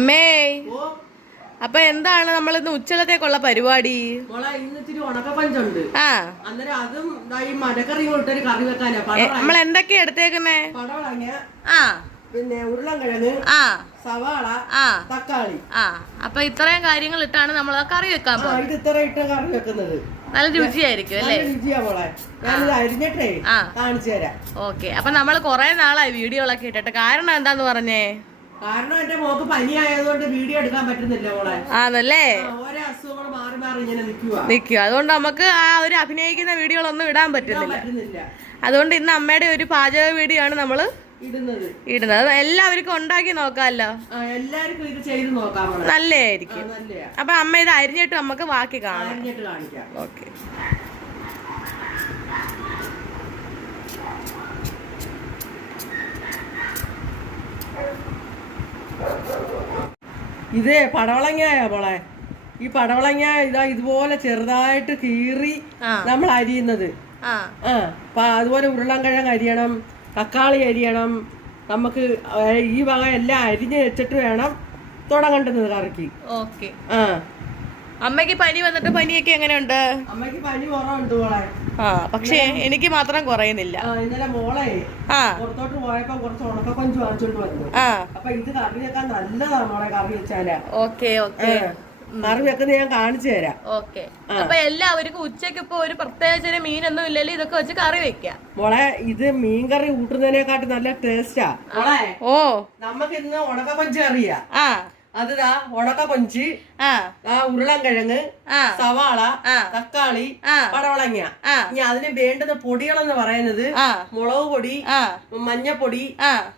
അമ്മേ. അപ്പൊ എന്താണ് നമ്മൾ ഇന്ന് ഉച്ചലത്തേക്കുള്ള പരിപാടി? ആ. നമ്മൾ എന്തൊക്കെയാ എടുത്തേക്കുന്നേ? ആ. പിന്നെ ഉരുളൻകിഴങ്ങ് ആ. സവാള ആ. തക്കാളി. ആ. അപ്പൊ ഇത്രയും കാര്യങ്ങൾ ഇട്ടാണ് നമ്മൾ കറി വെക്കാൻ ഇത് ഇത്ര ഇട്ട കറി വെക്കുന്നത്. നല്ല രുചിയായിരിക്കും അല്ലേ. കാണിച്ചു തരാം. ഓക്കെ. അപ്പൊ നമ്മൾ കുറെ നാളായി വീഡിയോകളൊക്കെ ഇട്ടിട്ട്. കാരണം എന്താന്ന് പറഞ്ഞേ? കാരണം എന്റെ മോക്ക് പനി ആയതുകൊണ്ട് വീഡിയോ എടുക്കാൻ പറ്റുന്നില്ല മോളെ. ആണല്ലേ? ഓരോ അസുഖങ്ങൾ മാറി മാറി ഇങ്ങനെ നിൽക്കുക നിൽക്കുക അതുകൊണ്ട് നമുക്ക് ആ ഒരു അഭിനയിക്കുന്ന വീഡിയോ ഒന്നും ഇടാൻ പറ്റുന്നില്ല. അതുകൊണ്ട് ഇന്ന് അമ്മയുടെ ഒരു പാചക വീഡിയോ ആണ് നമ്മൾ ഇടുന്നത്. ഇടുന്നത്. എല്ലാവർക്കും ഉണ്ടാക്കി നോക്കാമല്ലോ? എല്ലാവർക്കും ഇത് ചെയ്ത് നോക്കാം നല്ലതായിരിക്കും. അപ്പൊ അമ്മ ഇത് അരിഞ്ഞിട്ട് നമുക്ക് ബാക്കി കാണാം. ഓക്കെ. ഇത് പടവളങ്ങയാ പോളെ ഈ പടവളങ്ങ ഇതാ ഇതുപോലെ ചെറുതായിട്ട് കീറി നമ്മൾ അരിയുന്നത്. ആ. അതുപോലെ ഉരുളൻകിഴങ്ങ് അരിയണം തക്കാളി അരിയണം നമുക്ക് ഈ വക എല്ലാം അരിഞ്ഞ് വെച്ചിട്ട് വേണം തുടങ്ങേണ്ടത് കറക്കി. ഓക്കെ. ആ. അമ്മയ്ക്ക് പനി വന്നിട്ട് പനിയൊക്കെ എങ്ങനെയുണ്ട്? അമ്മയ്ക്ക് പനി കുറവുണ്ട് മോളെ. ആ പക്ഷേ എനിക്ക് മാത്രം കുറയുന്നില്ല. ഇന്നലെ മോളെ ആ. പുറത്തോട്ട് പോയപ്പോ കുറച്ച് ഉണക്കക്കൊഞ്ച് വാങ്ങിച്ചോണ്ട് വന്നു. ആ. അപ്പൊ ഇത് കറി വെക്കാൻ നല്ലതാണ് മോളെ കറി വെച്ചാൽ. Okay okay. കറി വെക്കുന്നത് ഞാൻ കാണിച്ചു തരാം. ഓക്കെ. അപ്പൊ എല്ലാവർക്കും ഉച്ചയ്ക്ക് ഇപ്പൊ ഒരു പ്രത്യേകിച്ച് മീനൊന്നും ഇല്ലല്ലോ ഇതൊക്കെ വെച്ച് കറി വെക്കാം. മോളെ ഇത് മീൻ കറി കൂട്ടുന്നതിനെക്കാട്ടി നല്ല ടേസ്റ്റാ മോളെ ഓ. നമുക്ക് ഇന്ന് ഉണക്ക കൊഞ്ച് കറിയാ. ആ. അത് ഉണക്ക കൊഞ്ച് ആ ഉരുളൻകിഴങ്ങ് സവാള തക്കാളി. പടവളങ്ങ. ഇനി അതിന് വേണ്ടത് പൊടികളെന്ന് പറയുന്നത് മുളക് പൊടി മഞ്ഞപ്പൊടി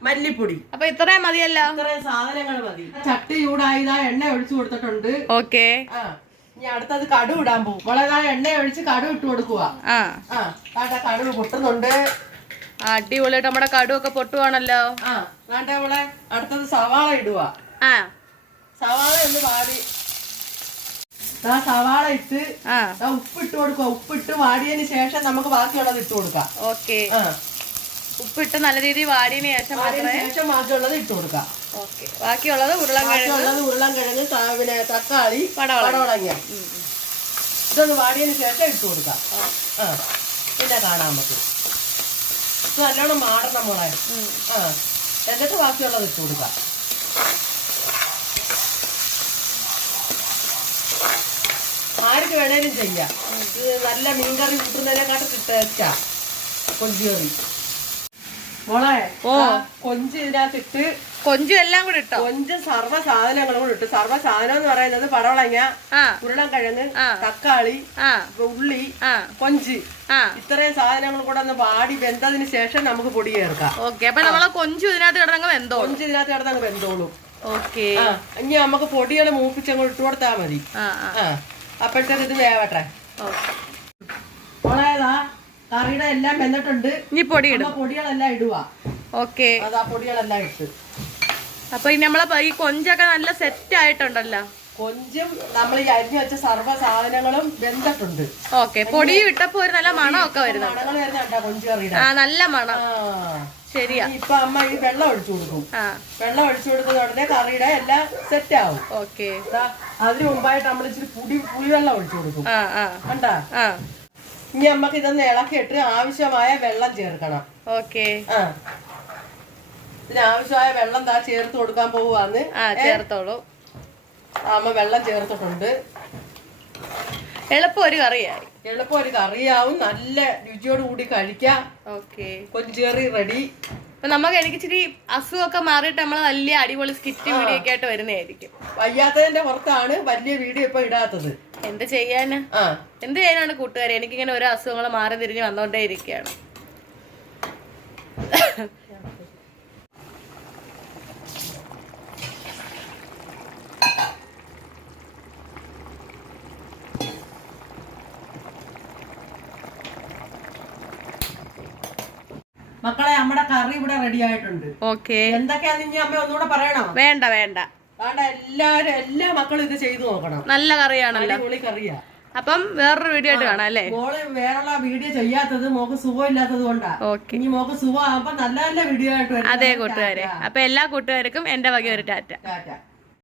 മല്ലിപ്പൊടി. അപ്പൊ ഇത്രയും മതിയല്ലോ? ഇത്രയും സാധനങ്ങൾ മതി. ചട്ടി ചൂടായതാ എണ്ണ ഒഴിച്ചു കൊടുത്തിട്ടുണ്ട്. ഓക്കെ. ആ. ഇനി അടുത്തത് കടു ഇടാൻ പോകും. വളരെ എണ്ണ ഒഴിച്ച് കടു ഇട്ട് കൊടുക്കുക ആ. ആ കാട്ടാ കടു പൊട്ടുന്നുണ്ട്. അടിപൊളിയായിട്ട് നമ്മുടെ കടുവൊക്കെ പൊട്ടുവാണല്ലോ. ആ വേണ്ട അവളെ അടുത്തത് സവാള ഇടുക ആ. സവാള ഒന്ന് വാടി. ആ സവാള ഇട്ട് ഉപ്പ് ഇട്ട് കൊടുക്കുക. ഉപ്പിട്ട് വാടിയതിന് ശേഷം നമുക്ക് ബാക്കിയുള്ളത് ഇട്ട് കൊടുക്കാം. ഓക്കെ. ഉപ്പിട്ട് നല്ല രീതിയിൽ വാടിയതിന് ശേഷം ശേഷം ബാക്കിയുള്ളത് ഇട്ട് കൊടുക്കാം. ഓക്കെ. ബാക്കിയുള്ളത് ഉരുളൻകിഴങ്ങ് ഉരുളൻകിഴങ്ങ് പിന്നെ തക്കാളി. പടവളങ്ങ ഇതൊന്ന് വാടിയതിന് ശേഷം ഇട്ട് കൊടുക്കാം. ആ. പിന്നെ കാണാം നമുക്ക്. ഇത് നല്ലോണം മാറണം മോളെ. ആ. എന്നിട്ട് ബാക്കിയുള്ളത് ഇട്ട് കൊടുക്കാം. ആർക്ക് വേണേലും ചെയ്യാം. ഇത് നല്ല മീൻകറി കൂട്ടുന്നതിനെക്കാട്ടും ടേസ്റ്റാ കൊഞ്ചുകറി. മോളെ ഓ. കൊഞ്ച് ഇതിനകത്തിട്ട് കൊഞ്ചും എല്ലാം കൂടെ ഇട്ടോ? കൊഞ്ച് സർവ സാധനങ്ങളും കൂടെ ഇട്ട്. സർവ സാധനം എന്ന് പറയുന്നത് പടവളങ്ങ ഉരുളക്കിഴങ്ങ് തക്കാളി ഉള്ളി കൊഞ്ച്. ഇത്രയും സാധനങ്ങൾ കൂടെ ഒന്ന് വാടി വെന്തതിന് ശേഷം നമുക്ക് പൊടി ചേർക്കാം. ഓക്കെ അപ്പൊ നമ്മളെ കൊഞ്ചു ഇതിനകത്ത് കിടന്നങ്ങ് വെന്തോ കൊഞ്ച് ഇതിനകത്ത് കിടന്നങ്ങ് വെന്തോളും. ഓക്കെ. ഇനി നമുക്ക് പൊടികൾ മൂപ്പിച്ചങ്ങ് ഇട്ട് കൊടുത്താൽ മതി. ആ. അപ്പോഴത്തേക്ക് ഇത് വേവട്ടെ. ഓക്കെ മോളേതാ കറിയുടെ എല്ലാം വെന്നിട്ടുണ്ട് ഇനി പൊടി ഇടും പൊടികളെല്ലാം ഇടുക ഓക്കെ. അതാ പൊടികളെല്ലാം ഇട്ട്. അപ്പൊ ഇനി നമ്മളെ ഈ കൊഞ്ചൊക്കെ നല്ല സെറ്റ് ആയിട്ടുണ്ടല്ലോ. കൊഞ്ചും നമ്മൾ ഈ അരിഞ്ഞു വെച്ച സർവ സാധനങ്ങളും വെന്തിട്ടുണ്ട്. ഓക്കെ പൊടി ഇട്ടപ്പോ ഒരു നല്ല മണമൊക്കെ വരുന്നു മണങ്ങൾ വരുന്നുണ്ടാ കൊഞ്ച് കറിയുടെ. ആ നല്ല മണം. ശരിയാ. ഇപ്പൊ അമ്മ ഈ വെള്ളം ഒഴിച്ചു കൊടുക്കും. വെള്ളം ഒഴിച്ചു കൊടുക്കുന്ന ഉടനെ കറിയുടെ എല്ലാം സെറ്റ് ആവും. ഓക്കെ. അതിനു മുമ്പായിട്ട് നമ്മൾ ഇച്ചിരി പുടി പുളിവെള്ളം ഒഴിച്ചു കൊടുക്കും. കണ്ടാ? ഇനി നമുക്ക് ഇതൊന്ന് ഇളക്കിയിട്ട് ആവശ്യമായ വെള്ളം ചേർക്കണം. ഓക്കെ. ആ. ഇതിന് ആവശ്യമായ വെള്ളം താ ചേർത്ത് കൊടുക്കാൻ പോവാന്ന് ചേർത്തോളൂ. അമ്മ വെള്ളം ചേർത്തിട്ടുണ്ട്. എളുപ്പം ഒരു കറിയായി. എളുപ്പം ഒരു കറിയാവും. നല്ല രുചിയോട് കൂടി കഴിക്കാം. ഓക്കെ. കൊഞ്ചേറി റെഡി. അപ്പൊ നമുക്ക് എനിക്ക് ഇച്ചിരി അസുഖമൊക്കെ മാറിയിട്ട് നമ്മൾ വലിയ അടിപൊളി സ്കിറ്റ് വീഡിയോ ഒക്കെ ആയിട്ട് വരുന്നതായിരിക്കും. വയ്യാത്തതിന്റെ പുറത്താണ് വലിയ വീഡിയോ ഇപ്പൊ ഇടാത്തത്. എന്ത് ചെയ്യാന്? എന്ത് ചെയ്യാനാണ് കൂട്ടുകാരെ? എനിക്കിങ്ങനെ ഓരോ അസുഖങ്ങൾ മാറി തിരിഞ്ഞ് വന്നോണ്ടേ ഇരിക്കുകയാണ്. മക്കളെ നമ്മുടെ കറി ഇവിടെ റെഡി ആയിട്ടുണ്ട്. ഓക്കെ. എന്തൊക്കെയാന്ന് ഇനി അമ്മ ഒന്നുകൂടെ പറയണോ? വേണ്ട വേണ്ട. വേണ്ട എല്ലാരും എല്ലാ മക്കളും ഇത് ചെയ്തു നോക്കണം. നല്ല കറിയാണല്ലോ. കറിയാ. അപ്പം വേറൊരു വീഡിയോ ആയിട്ട് കാണാം അല്ലേ? മോൾ വേറെയുള്ള വീഡിയോ ചെയ്യാത്തത് മോക്ക് സുഖമില്ലാത്തത് കൊണ്ടാ. ഓക്കെ. ഇനി മോക്ക് സുഖം ആകുമ്പോ നല്ല നല്ല വീഡിയോ ആയിട്ട് അതെ കൂട്ടുകാരെ. അപ്പൊ എല്ലാ കൂട്ടുകാർക്കും എന്റെ വക ഒരു ടാറ്റ. ടാറ്റ.